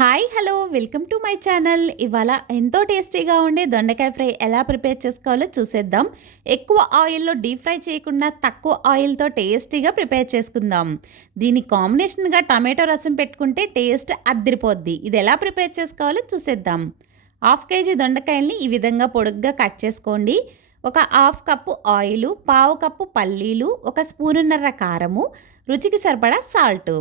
Hi hello welcome to my channel. ఇవాళ ఎంతో టేస్టీగా ఉండే దొండకాయ ఫ్రై ఎలా ప్రిపేర్ చేసుకోవాలో చూసేద్దాం. ఎక్కువ ఆయిల్లో డీప్ ఫ్రై చేయకుండా తక్కువ ఆయిల్తో టేస్టీగా ప్రిపేర్ చేసుకుందాం. దీని కాంబినేషన్గా టమాటో రసం పెట్టుకుంటే టేస్ట్ అద్దిరిపోద్ది. ఇది ఎలా ప్రిపేర్ చేసుకోవాలో చూసేద్దాం. 1/2 కేజీ దొండకాయల్ని ఈ విధంగా పొడుగ్గా కట్ చేసుకోండి. ఒక 1/2 కప్పు ఆయిలు, 1/2 కప్పు పల్లీలు, 1 స్పూనున్నర కారము, రుచికి సరిపడా సాల్టు,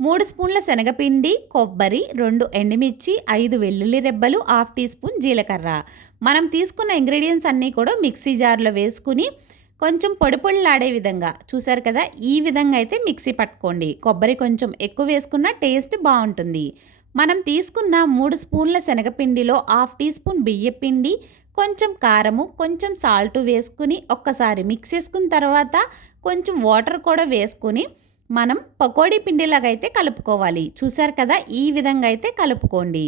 3 స్పూన్ల శనగపిండి, కొబ్బరి, 2 ఎండుమిర్చి, 5 వెల్లుల్లి రెబ్బలు, 1/2 టీ స్పూన్ జీలకర్ర. మనం తీసుకున్న ఇంగ్రీడియంట్స్ అన్నీ కూడా మిక్సీ జార్లో వేసుకుని కొంచెం పొడి పొడిలాడే విధంగా చూసారు కదా, ఈ విధంగా అయితే మిక్సీ పట్టుకోండి. కొబ్బరి కొంచెం ఎక్కువ వేసుకున్న టేస్ట్ బాగుంటుంది. మనం తీసుకున్న 3 స్పూన్ల శనగపిండిలో 1/2 టీ స్పూన్ బియ్యపిండి, కొంచెం కారము, కొంచెం సాల్ట్ వేసుకుని ఒక్కసారి మిక్స్ చేసుకున్న తర్వాత కొంచెం వాటర్ కూడా వేసుకుని మనం పకోడీ పిండిలాగా అయితే కలుపుకోవాలి. చూసారు కదా, ఈ విధంగా అయితే కలుపుకోండి.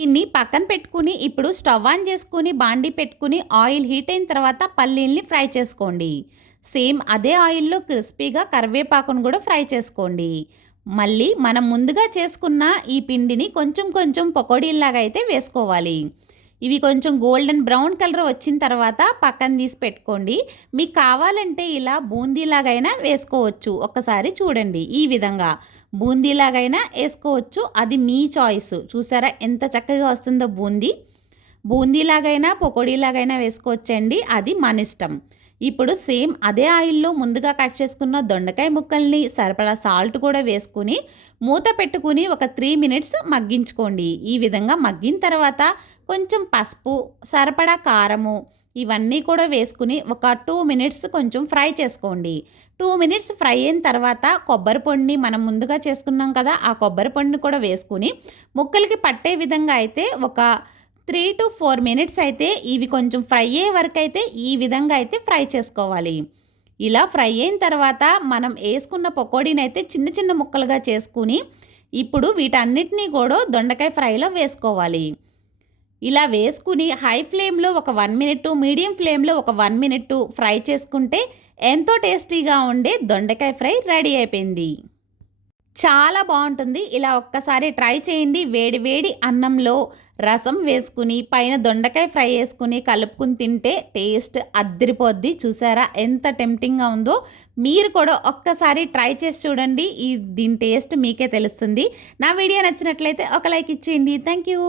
దీన్ని పక్కన పెట్టుకుని ఇప్పుడు స్టవ్ ఆన్ చేసుకుని బాండీ పెట్టుకుని ఆయిల్ హీట్ అయిన తర్వాత పల్లీల్ని ఫ్రై చేసుకోండి. సేమ్ అదే ఆయిల్లో క్రిస్పీగా కరివేపాకును కూడా ఫ్రై చేసుకోండి. మళ్ళీ మనం ముందుగా చేసుకున్న ఈ పిండిని కొంచెం కొంచెం పకోడీలాగా అయితే వేసుకోవాలి. ఇవి కొంచెం గోల్డెన్ బ్రౌన్ కలర్ వచ్చిన తర్వాత పక్కన తీసి పెట్టుకోండి. మీకు కావాలంటే ఇలా బూందీలాగైనా వేసుకోవచ్చు. ఒక్కసారి చూడండి, ఈ విధంగా బూందీలాగైనా వేసుకోవచ్చు. అది మీ చాయిస్. చూసారా ఎంత చక్కగా వస్తుందో బూందీలాగైనా పకోడీలాగైనా వేసుకోవచ్చండి. అది మన ఇష్టం. ఇప్పుడు సేమ్ అదే ఆయిల్లో ముందుగా కట్ చేసుకున్న దొండకాయ ముక్కల్ని సరిపడా సాల్ట్ కూడా వేసుకుని మూత పెట్టుకుని ఒక 3 మినిట్స్ మగ్గించుకోండి. ఈ విధంగా మగ్గిన తర్వాత కొంచెం పసుపు, సరిపడా కారము ఇవన్నీ కూడా వేసుకుని ఒక 2 మినిట్స్ కొంచెం ఫ్రై చేసుకోండి. 2 మినిట్స్ ఫ్రై అయిన తర్వాత కొబ్బరి పొడిని మనం ముందుగా చేసుకున్నాం కదా, ఆ కొబ్బరి పొడిని కూడా వేసుకుని ముక్కలకి పట్టే విధంగా అయితే ఒక 3 to 4 మినిట్స్ అయితే ఇవి కొంచెం ఫ్రై అయ్యే వరకు అయితే ఈ విధంగా అయితే ఫ్రై చేసుకోవాలి. ఇలా ఫ్రై అయిన తర్వాత మనం వేసుకున్న పకోడీని అయితే చిన్న చిన్న ముక్కలుగా చేసుకుని ఇప్పుడు వీటన్నిటినీ కూడా దొండకాయ ఫ్రైలో వేసుకోవాలి. ఇలా వేసుకుని హై ఫ్లేమ్లో ఒక 1 మినిట్, మీడియం ఫ్లేమ్లో ఒక 1 మినిట్ ఫ్రై చేసుకుంటే ఎంతో టేస్టీగా ఉండే దొండకాయ ఫ్రై రెడీ అయిపోయింది. చాలా బాగుంటుంది. ఇలా ఒక్కసారి ట్రై చేయండి. వేడి వేడి అన్నంలో రసం వేసుకుని పైన దొండకాయ ఫ్రై వేసుకుని కలుపుకుని తింటే టేస్ట్ అద్దిరిపోద్ది. చూసారా ఎంత టెంప్టింగ్గా ఉందో. మీరు కూడా ఒక్కసారి ట్రై చేసి చూడండి. దీని టేస్ట్ మీకే తెలుస్తుంది. నా వీడియో నచ్చినట్లయితే ఒక లైక్ ఇచ్చేయండి. Thank you.